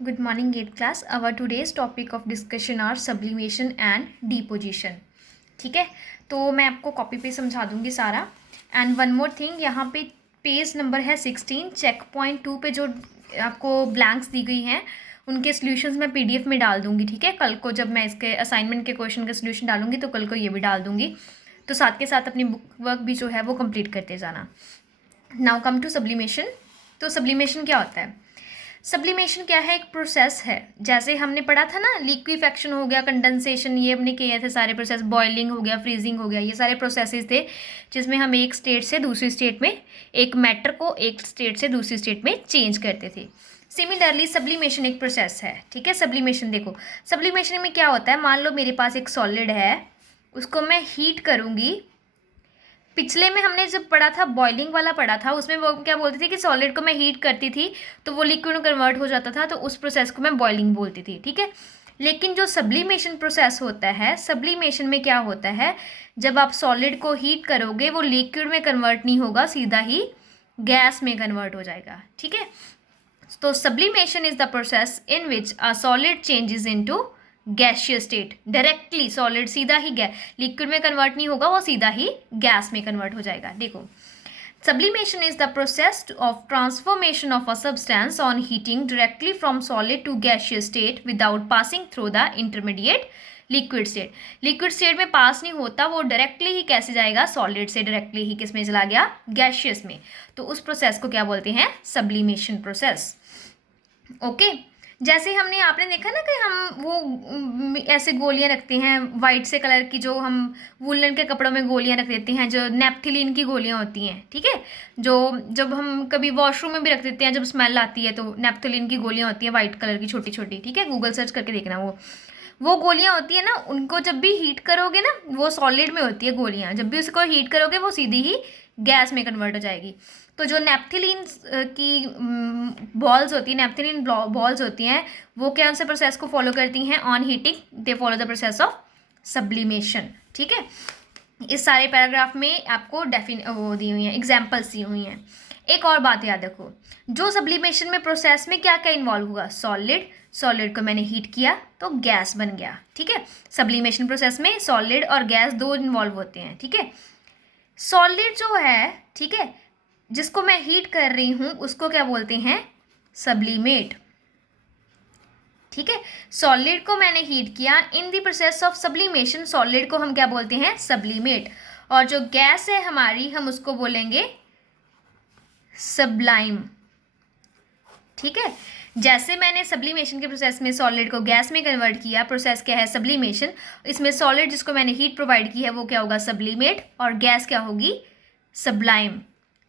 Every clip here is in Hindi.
Good morning, 8th class. Our today's topic of discussion are sublimation and deposition. ठीक है, तो मैं आपको कॉपी पे समझा दूंगी सारा. एंड वन मोर थिंग, यहाँ पे पेज नंबर है 16. चेक पॉइंट 2 पे जो आपको ब्लैंक्स दी गई हैं उनके सॉल्यूशंस मैं पीडीएफ में डाल दूंगी. ठीक है, कल को जब मैं इसके असाइनमेंट के क्वेश्चन का सॉल्यूशन डालूंगी तो कल को ये भी डाल दूंगी. तो साथ के साथ अपनी बुक वर्क भी जो है वो कंप्लीट करते जाना. Now come to sublimation. तो सब्लिमेशन क्या होता है? सब्लिमेशन क्या है? एक प्रोसेस है. जैसे हमने पढ़ा था ना, लिक्विफेक्शन हो गया, कंडेंसेशन, ये हमने किए थे सारे प्रोसेस. बॉइलिंग हो गया, फ्रीजिंग हो गया, ये सारे प्रोसेसेस थे जिसमें हम एक स्टेट से दूसरी स्टेट में, एक मैटर को एक स्टेट से दूसरी स्टेट में चेंज करते थे. सिमिलरली सब्लिमेशन एक प्रोसेस है. ठीक है, सब्लिमेशन देखो, सब्लिमेशन में क्या होता है, मान लो मेरे पास एक सॉलिड है, उसको मैं हीट करूँगी. पिछले में हमने जब पढ़ा था, बॉइलिंग वाला पढ़ा था, उसमें वो क्या बोलती थी कि सॉलिड को मैं हीट करती थी तो वो लिक्विड में कन्वर्ट हो जाता था, तो उस प्रोसेस को मैं बॉइलिंग बोलती थी. ठीक है, लेकिन जो सब्लिमेशन प्रोसेस होता है, सब्लिमेशन में क्या होता है, जब आप सॉलिड को हीट करोगे वो लिक्विड में कन्वर्ट नहीं होगा, सीधा ही गैस में कन्वर्ट हो जाएगा. ठीक है, तो sublimation is the process in which a solid changes into gaseous state. Directly solid सीधा ही लिक्विड में कन्वर्ट नहीं होगा, वो सीधा ही गैस में कन्वर्ट हो जाएगा. देखो, sublimation is the process of transformation of a substance on heating directly from solid to gaseous state without passing through the intermediate liquid state. liquid state में पास नहीं होता, वो डायरेक्टली ही कैसे जाएगा, सॉलिड से डायरेक्टली ही किस में चला गया, गैसियस में. तो उस प्रोसेस को क्या बोलते हैं, सब्लिमेशन प्रोसेस. ओके, जैसे हमने आपने देखा ना कि हम वो ऐसे गोलियां रखते हैं वाइट से कलर की, जो हम वुलन के कपड़ों में गोलियां रख देते हैं, जो नेप्थिलीन की गोलियां होती हैं. ठीक है, जो जब हम कभी वॉशरूम में भी रख देते हैं, जब स्मेल आती है तो नेप्थिलीन की गोलियां होती हैं वाइट कलर की, छोटी छोटी. ठीक है, गूगल सर्च करके देखना. वो गोलियां होती है ना, उनको जब भी हीट करोगे ना, वो सॉलिड में होती है गोलियां, जब भी उसको हीट करोगे वो सीधी ही गैस में कन्वर्ट हो जाएगी. तो जो नेप्थिलीन की बॉल्स होती है, नेप्थिलीन बॉल्स होती हैं, वो क्या उनसे प्रोसेस को फॉलो करती हैं, on heating they follow the process of sublimation. ठीक है, इस सारे पैराग्राफ में आपको वो दी हुई हैं, एग्जाम्पल्स दी हुई हैं. एक और बात याद रखो, जो सब्लिमेशन में प्रोसेस में क्या क्या इन्वॉल्व हुआ, सॉलिड को मैंने हीट किया तो गैस बन गया. ठीक है, सब्लिमेशन प्रोसेस में सॉलिड और गैस दो इन्वॉल्व होते हैं. ठीक है, सॉलिड जो है, ठीक है, जिसको मैं हीट कर रही हूं उसको क्या बोलते हैं, सब्लिमेट. ठीक है, सॉलिड को मैंने हीट किया, in the process of sublimation solid को हम क्या बोलते हैं, सब्लिमेट. और जो गैस है हमारी, हम उसको बोलेंगे सब्लाइम. ठीक है, जैसे मैंने सब्लिमेशन के प्रोसेस में सॉलिड को गैस में कन्वर्ट किया, प्रोसेस क्या है, सब्लिमेशन. इसमें सॉलिड जिसको मैंने हीट प्रोवाइड की है वो क्या होगा, सब्लिमेट, और गैस क्या होगी, सब्लाइम.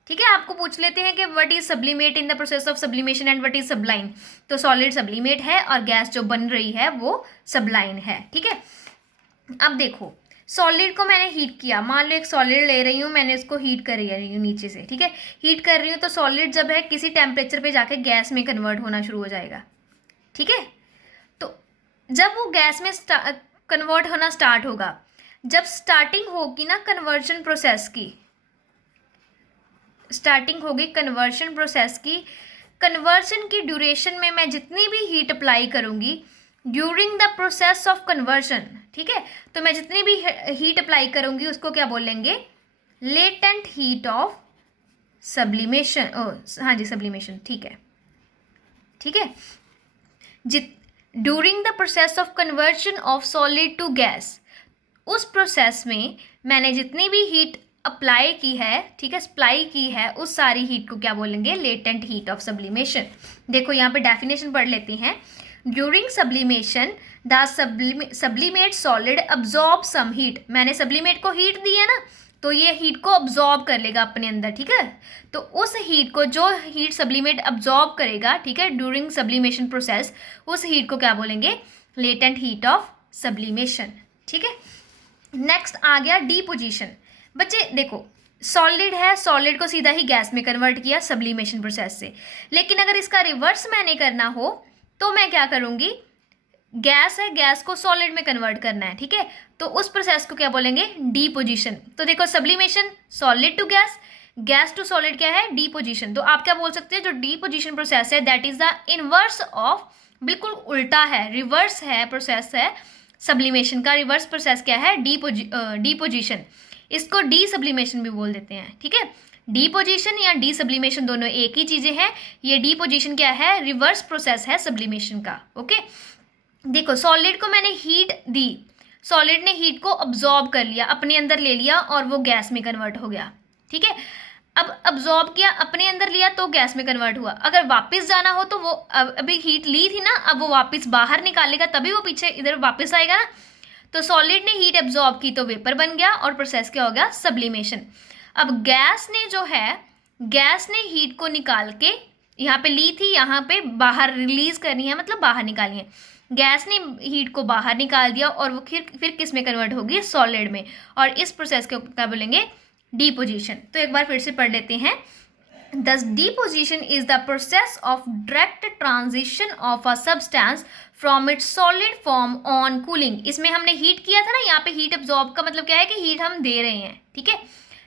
ठीक है, आपको पूछ लेते हैं कि what is sublimate in the process of sublimation and what is सब्लाइन. तो सॉलिड सब्लिमेट है और गैस जो बन रही है वो सब्लाइन है. ठीक है, अब देखो, सॉलिड को मैंने हीट किया, मान लो एक सॉलिड ले रही हूँ, मैंने इसको हीट कर रही हूँ नीचे से. ठीक है, हीट कर रही हूँ तो सॉलिड जब है किसी टेम्परेचर पे जाके गैस में कन्वर्ट होना शुरू हो जाएगा. ठीक है, तो जब वो गैस में कन्वर्ट होना स्टार्ट होगा, जब स्टार्टिंग होगी ना कन्वर्जन प्रोसेस की, स्टार्टिंग होगी कन्वर्जन प्रोसेस की, कन्वर्जन की ड्यूरेशन में मैं जितनी भी हीट अप्लाई करूँगी during the process of conversion. ठीक है, तो मैं जितनी भी हीट अप्लाई करूँगी उसको क्या बोलेंगे, लेटेंट हीट ऑफ सब्लिमेशन. हाँ जी, सब्लिमेशन. ठीक है, ठीक है, during the process of conversion of solid to gas, उस प्रोसेस में मैंने जितनी भी हीट अप्लाई की है, ठीक है, सप्लाई की है, उस सारी हीट को क्या बोलेंगे, लेटेंट हीट ऑफ सब्लिमेशन. देखो यहाँ पे डेफिनेशन पढ़ लेते हैं. During sublimation the sublimate solid absorb some heat. मैंने सब्लिमेट को हीट दी है ना, तो ये हीट को अब्जॉर्ब कर लेगा अपने अंदर. ठीक है, तो उस हीट को, जो हीट सब्लिमेट अब्जॉर्ब करेगा, ठीक है, ड्यूरिंग सब्लिमेशन प्रोसेस, उस हीट को क्या बोलेंगे, लेटेंट हीट ऑफ सब्लिमेशन. ठीक है, नेक्स्ट आ गया डिपोजिशन. बच्चे देखो, सॉलिड है, सॉलिड को सीधा ही गैस में कन्वर्ट किया सब्लिमेशन प्रोसेस से. लेकिन अगर इसका रिवर्स मैंने करना हो तो मैं क्या करूँगी, गैस है, गैस को सॉलिड में कन्वर्ट करना है. ठीक है, तो उस प्रोसेस को क्या बोलेंगे, डिपोजिशन. तो देखो, sublimation solid to gas, gas to solid क्या है, डिपोजिशन. तो आप क्या बोल सकते हैं, जो डिपोजिशन प्रोसेस है that is the inverse of बिल्कुल उल्टा है, रिवर्स है प्रोसेस है सब्लिमेशन का। रिवर्स प्रोसेस क्या है? डीपोजिशन। इसको डी सब्लिमेशन भी बोल देते हैं, ठीक है। डीपोजिशन या डी सब्लिमेशन दोनों एक ही चीज़ें हैं। ये डीपोजिशन क्या है? रिवर्स प्रोसेस है सब्लिमेशन का। ओके, देखो सॉलिड को मैंने हीट दी, सॉलिड ने हीट को अब्जॉर्ब कर लिया, अपने अंदर ले लिया और वो गैस में कन्वर्ट हो गया, ठीक है। अब अब्जॉर्ब किया, अपने अंदर लिया तो गैस में कन्वर्ट हुआ। अगर वापस जाना हो तो वो अभी हीट ली थी ना, अब वो वापस बाहर निकालेगा तभी वो पीछे इधर वापस आएगा ना। तो सॉलिड ने हीट एब्जॉर्ब की तो वेपर बन गया और प्रोसेस क्या हो गया? सब्लिमेशन। अब गैस ने जो है, गैस ने हीट को निकाल के यहाँ पे ली थी, यहाँ पे बाहर रिलीज करनी है, मतलब बाहर निकालनी है। गैस ने हीट को बाहर निकाल दिया और वो फिर किस में कन्वर्ट होगी? सॉलिड में। और इस प्रोसेस को क्या बोलेंगे? डीपोजिशन। तो एक बार फिर से पढ़ लेते हैं। Thus deposition is the process of direct transition of a substance from its solid form on cooling। इसमें हमने हीट किया था ना, यहाँ पे हीट एब्जॉर्ब का मतलब क्या है कि हीट हम दे रहे हैं, ठीक है।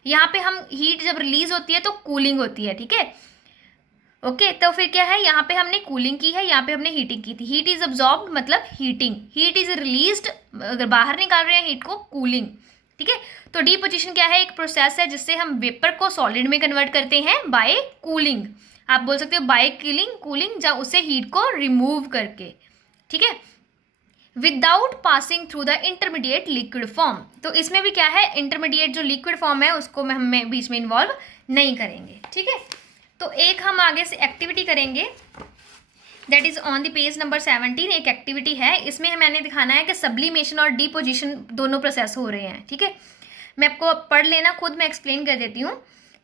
यहाँ पे हम हीट जब रिलीज होती है तो कूलिंग होती है, ठीक है। ओके, तो फिर क्या है? यहाँ पे हमने कूलिंग की है, यहाँ पे हमने हीटिंग की थी। हीट इज अब्जॉर्ब मतलब हीटिंग, हीट इज रिलीज्ड अगर बाहर निकाल रहे हैं हीट को, कूलिंग, ठीक है। तो डीपोजिशन क्या है? एक प्रोसेस है जिससे हम वेपर को सॉलिड में कन्वर्ट करते हैं बाय कूलिंग। आप बोल सकते हो बाय कूलिंग या उससे हीट को रिमूव करके, ठीक है, without passing through the intermediate liquid form. तो इसमें भी क्या है? इंटरमीडिएट जो लिक्विड फॉर्म है उसको हम बीच में इन्वॉल्व नहीं करेंगे, ठीक है। तो एक हम आगे से एक्टिविटी करेंगे, that is on the page number 17। एक एक्टिविटी है, इसमें मैंने दिखाना है कि सब्लिमेशन और डीपोजिशन दोनों प्रोसेस हो रहे हैं, ठीक है। मैं आपको पढ़ लेना, खुद मैं एक्सप्लेन कर देती हूँ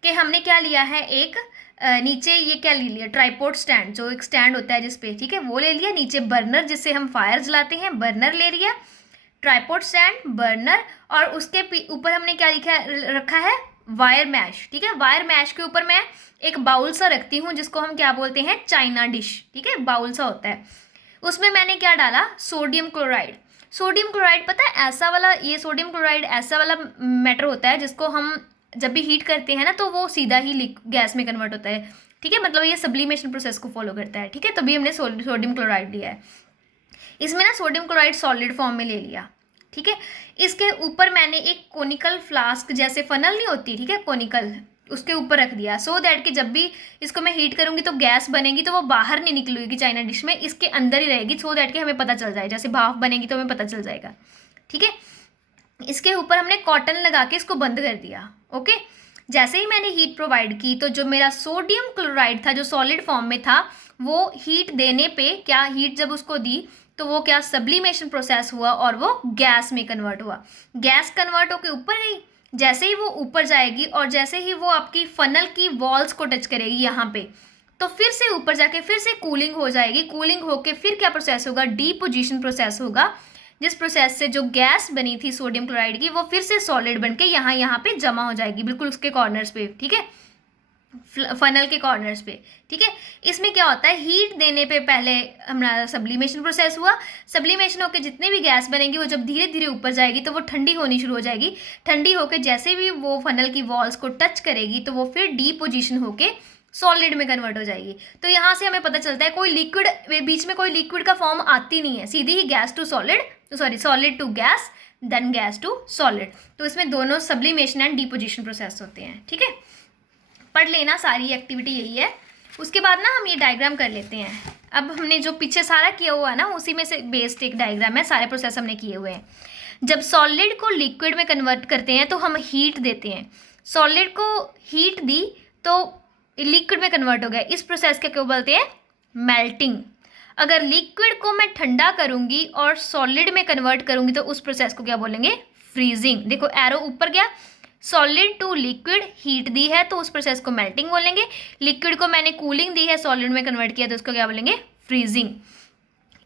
कि हमने क्या लिया है। एक नीचे ये क्या ले लिया? ट्राइपॉड स्टैंड, जो एक स्टैंड होता है जिसपे, ठीक है, वो ले लिया। नीचे बर्नर जिससे हम फायर जलाते हैं, बर्नर ले लिया। ट्राइपॉड स्टैंड, बर्नर, और उसके ऊपर हमने क्या रखा है? वायर मैश, ठीक है। वायर मैश के ऊपर मैं एक बाउल सा रखती हूँ जिसको हम क्या बोलते हैं? चाइना डिश, ठीक है, बाउल सा होता है। उसमें मैंने क्या डाला? Sodium chloride. सोडियम क्लोराइड पता है ऐसा वाला, ये सोडियम क्लोराइड ऐसा वाला मैटर होता है जिसको हम जब भी हीट करते हैं ना तो वो सीधा ही गैस में कन्वर्ट होता है, ठीक है। मतलब ये सब्लिमेशन प्रोसेस को फॉलो करता है, ठीक है। तभी हमने सोडियम क्लोराइड लिया है। इसमें ना सोडियम क्लोराइड सॉलिड फॉर्म में ले लिया, ठीक है। इसके ऊपर मैंने एक कोनिकल फ्लास्क जैसे फनल नहीं होती, ठीक है, कोनिकल, उसके ऊपर रख दिया, सो दैट कि जब भी इसको मैं हीट करूंगी तो गैस बनेगी तो वो बाहर नहीं निकलेगी चाइना डिश में, इसके अंदर ही रहेगी, सो दैट कि हमें पता चल जाए, जैसे भाप बनेगी तो हमें पता चल जाएगा, ठीक है। इसके ऊपर हमने कॉटन लगा के इसको बंद कर दिया। ओके, जैसे ही मैंने हीट प्रोवाइड की तो जो मेरा सोडियम क्लोराइड था जो सॉलिड फॉर्म में था, वो हीट देने पे क्या, हीट जब उसको दी तो वो क्या, सब्लिमेशन प्रोसेस हुआ और वो गैस में कन्वर्ट हुआ। गैस कन्वर्ट होकर ऊपर गई, जैसे ही वो ऊपर जाएगी और जैसे ही वो आपकी फनल की वॉल्स को टच करेगी यहाँ पे, तो फिर से ऊपर जाके फिर से कूलिंग हो जाएगी। कूलिंग होके फिर क्या प्रोसेस होगा, डीपोजिशन प्रोसेस होगा, जिस प्रोसेस से जो गैस बनी थी सोडियम क्लोराइड की वो फिर से सॉलिड बनके यहाँ पे जमा हो जाएगी, बिल्कुल उसके कॉर्नर्स पे, ठीक है, फनल के कॉर्नर्स पे, ठीक है। इसमें क्या होता है, हीट देने पे पहले हमारा सब्लिमेशन प्रोसेस हुआ, सब्लिमेशन होकर जितने भी गैस बनेंगी वो जब धीरे धीरे ऊपर जाएगी तो वो ठंडी होनी शुरू हो जाएगी। ठंडी होकर जैसे भी वो फनल की वॉल्स को टच करेगी तो वो फिर डीपोजिशन होके सॉलिड में कन्वर्ट हो जाएगी। तो यहाँ से हमें पता चलता है कोई लिक्विड, बीच में कोई लिक्विड का फॉर्म आती नहीं है, सीधी ही gas to solid, solid to gas, then gas to solid. तो इसमें दोनों सब्लिमेशन एंड डीपोजिशन प्रोसेस होते हैं, ठीक है। पढ़ लेना, सारी एक्टिविटी यही है। उसके बाद ना हम ये डायग्राम कर लेते हैं। अब हमने जो पीछे सारा किया हुआ है ना उसी में से बेस्ड एक डायग्राम है, सारे प्रोसेस हमने किए हुए हैं। जब सॉलिड को लिक्विड में कन्वर्ट करते हैं तो हम हीट देते हैं, सॉलिड को हीट दी तो लिक्विड में कन्वर्ट हो गया, इस प्रोसेस को क्या बोलते हैं, मेल्टिंग। अगर लिक्विड को मैं ठंडा करूंगी और सॉलिड में कन्वर्ट करूंगी तो उस प्रोसेस को क्या बोलेंगे, फ्रीजिंग। देखो एरो ऊपर गया, सॉलिड टू लिक्विड हीट दी है तो उस प्रोसेस को मेल्टिंग बोलेंगे। लिक्विड को मैंने कूलिंग दी है, सॉलिड में कन्वर्ट किया तो उसको क्या बोलेंगे, फ्रीजिंग।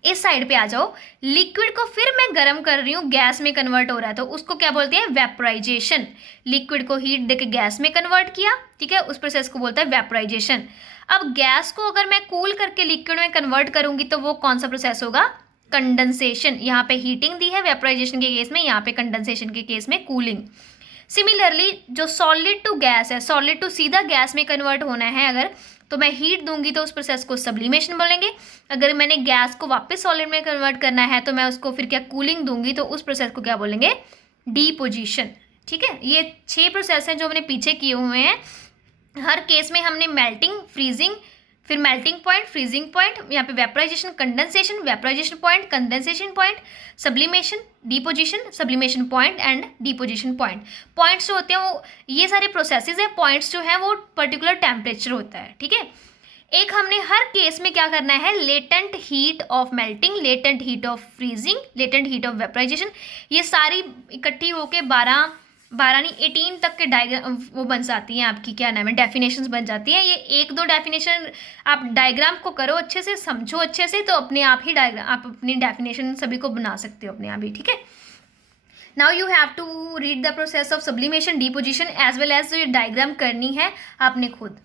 इस साइड पे आ जाओ, लिक्विड को फिर मैं गर्म कर रही हूँ, गैस में कन्वर्ट हो रहा है तो उसको क्या बोलते हैं, वेपराइजेशन। लिक्विड को हीट देके गैस में कन्वर्ट किया, ठीक है, उस प्रोसेस को बोलता है वेपराइजेशन। अब गैस को अगर मैं कूल करके लिक्विड में कन्वर्ट करूंगी तो वो कौन सा प्रोसेस होगा, कंडेंसेशन। यहाँ पे हीटिंग दी है वेपराइजेशन के केस में, यहाँ पे कंडेंसेशन के केस में कूलिंग। सिमिलरली जो सॉलिड टू गैस है, सॉलिड टू सीधा गैस में कन्वर्ट होना है अगर, तो मैं हीट दूंगी तो उस प्रोसेस को सब्लिमेशन बोलेंगे। अगर मैंने गैस को वापस सॉलिड में कन्वर्ट करना है तो मैं उसको फिर क्या कूलिंग दूंगी, तो उस प्रोसेस को क्या बोलेंगे, डिपोजिशन। ठीक है, ये 6 प्रोसेस हैं जो हमने पीछे किए हुए हैं। हर केस में हमने मेल्टिंग, फ्रीजिंग, फिर मेल्टिंग पॉइंट, फ्रीजिंग पॉइंट, यहाँ पे vaporization, condensation, vaporization point, condensation point, sublimation, deposition, sublimation point and deposition point. Points जो होते हैं वो ये सारे प्रोसेसेस हैं, पॉइंट्स जो हैं वो पर्टिकुलर टेम्परेचर होता है। ठीक है, एक हमने हर केस में क्या करना है, latent heat of melting, latent heat of freezing, latent heat of vaporization, ये सारी इकट्ठी होके 12 नहीं 18 तक के डायग्राम वो बन जाती हैं आपकी, क्या नाम है, डेफिनेशंस बन जाती हैं। ये 1-2 डेफिनेशन आप डायग्राम को करो अच्छे से, समझो अच्छे से, तो अपने आप ही डायग्राम, आप अपनी डेफिनेशन सभी को बना सकते हो अपने आप ही। ठीक है, now you have to read the process of sublimation, deposition as well as diagram करनी है आपने खुद।